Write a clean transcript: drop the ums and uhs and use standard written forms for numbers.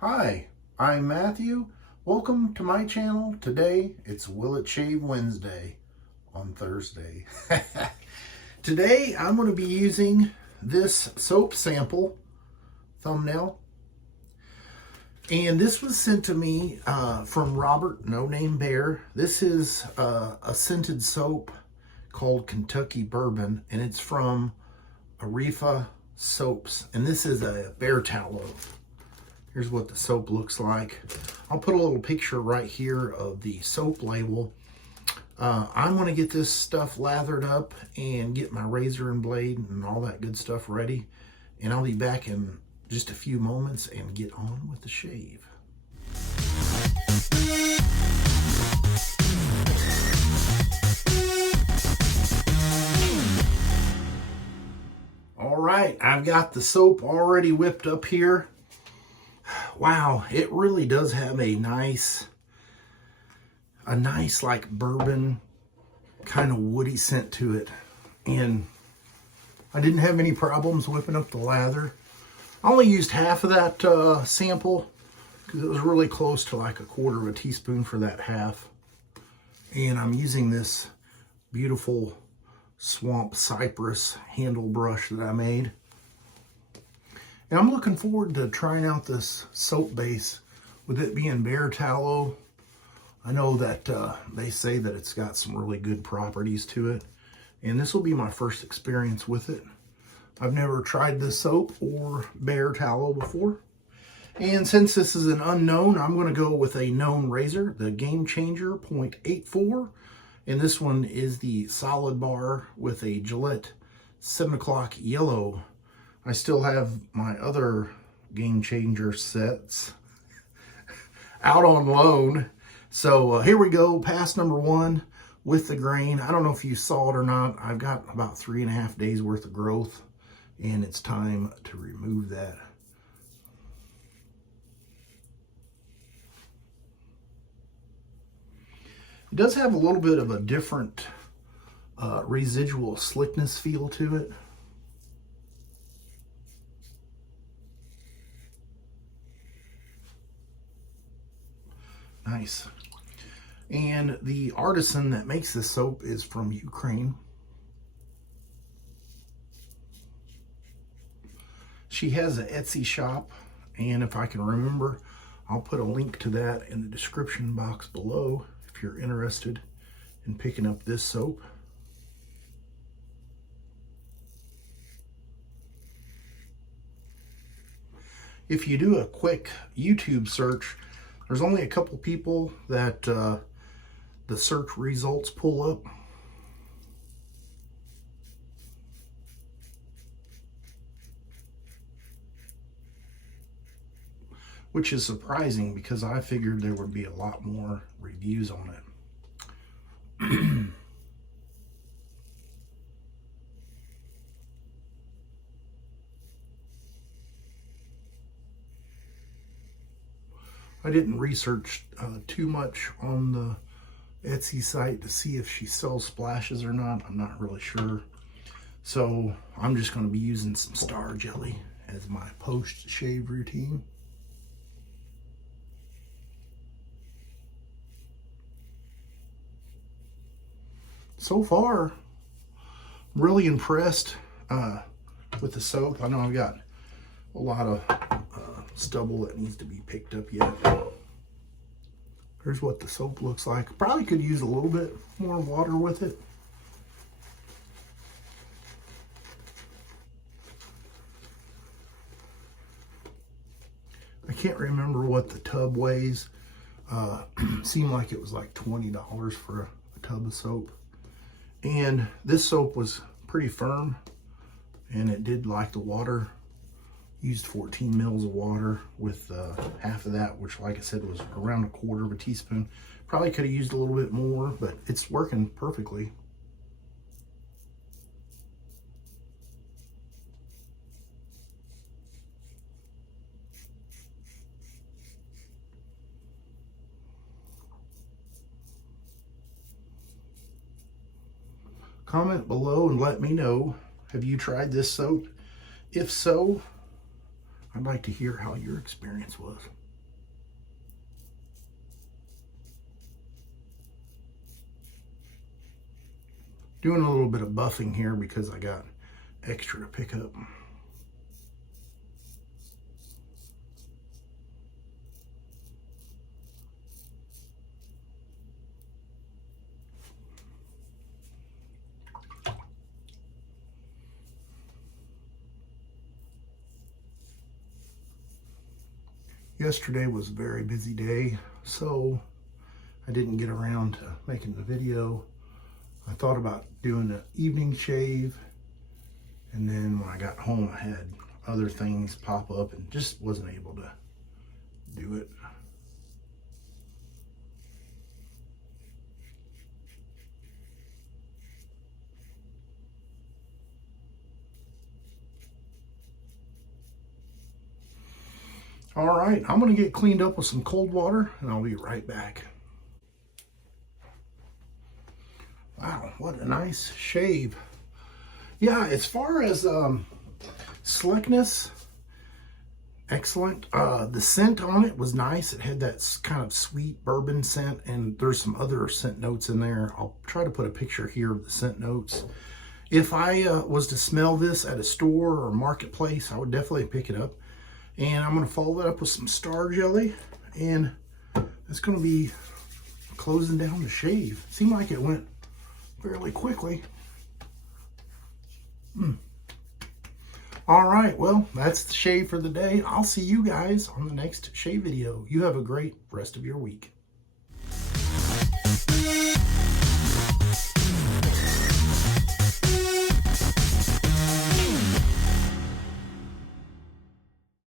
Hi, I'm Matthew. Welcome to my channel. Today, it's Will It Shave Wednesday on Thursday. Today, I'm going to be using this soap sample thumbnail. And this was sent to me from Robert No Name Bear. This is a scented soap called Kentucky Bourbon, and it's from Areffa soaps. And this is a bear tallow. Here's what the soap looks like. I'll put a little picture right here of the soap label. I'm going to get this stuff lathered up and get my razor and blade and all that good stuff ready. And I'll be back in just a few moments and get on with the shave. All right, I've got the soap already whipped up here. Wow, it really does have a nice like bourbon kind of woody scent to it. And I didn't have any problems whipping up the lather. I only used half of that sample because it was really close to like 1/4 teaspoon for that half. And I'm using this beautiful swamp cypress handle brush that I made. And I'm looking forward to trying out this soap base with it being bear tallow. I know that they say that it's got some really good properties to it. And this will be my first experience with it. I've never tried this soap or bear tallow before. And since this is an unknown, I'm going to go with a known razor, the Gamechanger 0.84. And this one is the solid bar with a Gillette 7 o'clock yellow. I still have my other Gamechanger sets out on loan. So here we go, pass number 1 with the grain. I don't know if you saw it or not. I've got about 3.5 days worth of growth, and it's time to remove that. It does have a little bit of a different residual slickness feel to it. Nice. And the artisan that makes this soap is from Ukraine. She has an Etsy shop, and if I can remember, I'll put a link to that in the description box below if you're interested in picking up this soap. If you do a quick YouTube search, there's only a couple people that the search results pull up. Which is surprising because I figured there would be a lot more reviews on it. I didn't research too much on the Etsy site to see if she sells splashes or not. I'm not really sure. So I'm just going to be using some Star Jelly as my post-shave routine. So far, I'm really impressed with the soap. I know I've got a lot of stubble that needs to be picked up yet. Here's what the soap looks like. Probably could use a little bit more water with it. I can't remember what the tub weighs. Seemed like it was like $20 for a tub of soap. And this soap was pretty firm, and it did like the water. Used 14 mils of water with half of that, which like I said was around 1/4 teaspoon. Probably could have used a little bit more, but it's working perfectly. Comment below and let me know, have you tried this soap? If so, I'd like to hear how your experience was. Doing a little bit of buffing here because I got extra to pick up. Yesterday was a very busy day, so I didn't get around to making the video. I thought about doing an evening shave, and then when I got home I had other things pop up and just wasn't able to do it. All right, I'm gonna get cleaned up with some cold water and I'll be right back. Wow, what a nice shave. Yeah, as far as slickness, excellent. The scent on it was nice. It had that kind of sweet bourbon scent, and there's some other scent notes in there. I'll try to put a picture here of the scent notes. If I was to smell this at a store or marketplace, I would definitely pick it up. And I'm going to follow that up with some Star Jelly, and it's going to be closing down the shave. Seemed like it went fairly quickly. All right, well, that's the shave for the day. I'll see you guys on the next shave video. You have a great rest of your week.